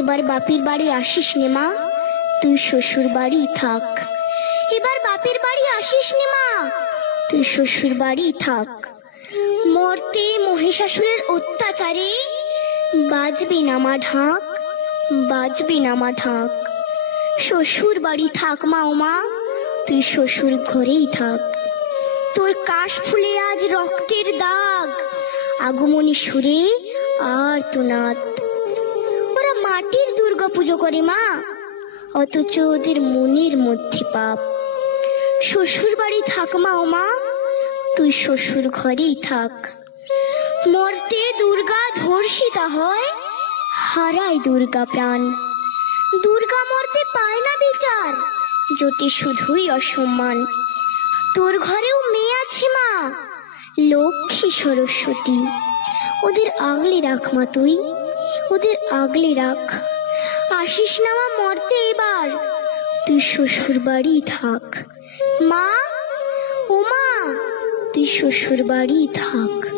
এবার বাপের বাড়ি আসিস নে মা, তুই শ্বশুর বাড়ি থাক। এবার বাপের বাড়ি আসিস নে মা, তুই শ্বশুর বাড়ি থাক। মর্তে মহিষাসুরের অত্যাচারে বাজবে না মা ঢাক, বাজবে না মা ঢাক। শ্বশুর বাড়ি থাক মা, ও মা তুই শ্বশুর ঘরেই থাক। তোর কাশ ফুলে আজ রক্তের দাগ, আগমনী সুরে আর তো নাথ। ওরা মাটির দুর্গা পুজো করে মা, অথচ ওদের মনের মধ্যে পাপ। শ্বশুর বাড়ি থাক মা, ও মা তুই শ্বশুর ঘরেই থাক। মর্তে দুর্গা ধর্ষিতা হয়, হারায় দুর্গা প্রাণ। দুর্গা মর্তে পায় না বিচার, জোটে শুধুই অসম্মান। তোর ঘরেও মেয়ে আছে মা, লক্ষ্মী সরস্বতী, ওদের আগলে রাখ মা তুই, ওদের আগলে রাখ। আসিস না মা মর্তে এবার, তুই শ্বশুর বাড়ি থাক। মা, ও মা তুই শ্বশুর বাড়ি থাক।